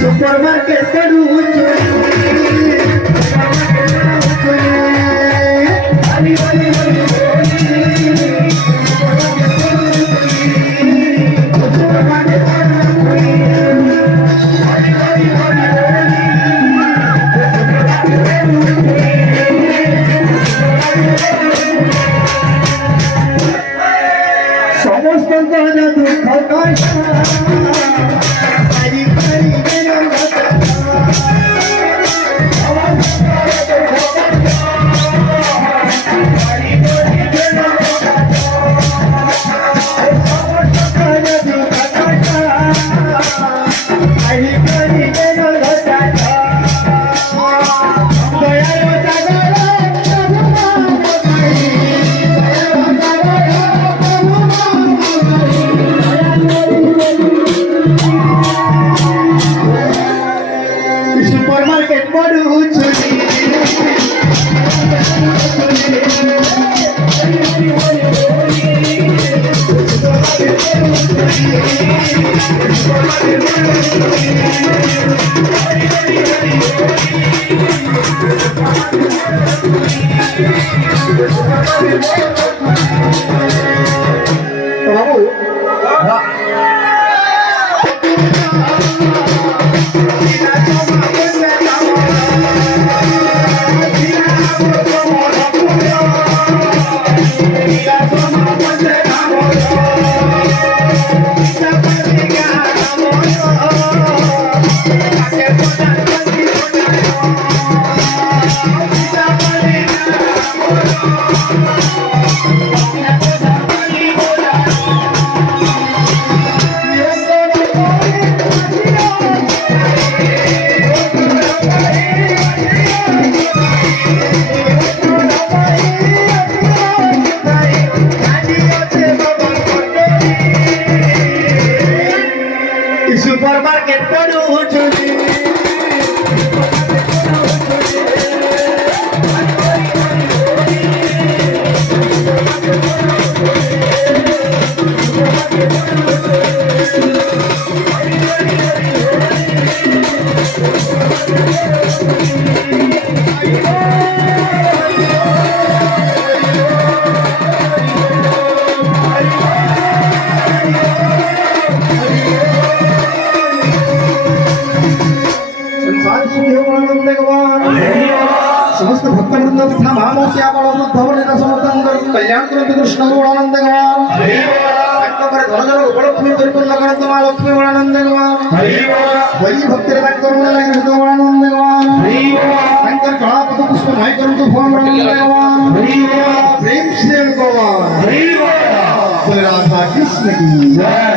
Supermarket करू समस्त दुःख सुपरमार्केट पड़ू बाबू सुपरमार्केट पड़ू समस्त भक्तवृंद तथा महामोसिया बलवृद्धवनिता समस्त कल्याण करते कृष्ण गुणानंद गवान धन जन उपलक्ष्मी परिपूर्ण करते माँ लक्ष्मी गुणानंद गवान वही भक्ति करुण लगे गुणानंद गवान शंकर कलापत पुष्प भाई करते भगवान गुणानंद गवान प्रेम से गवान राधा कृष्ण की जय।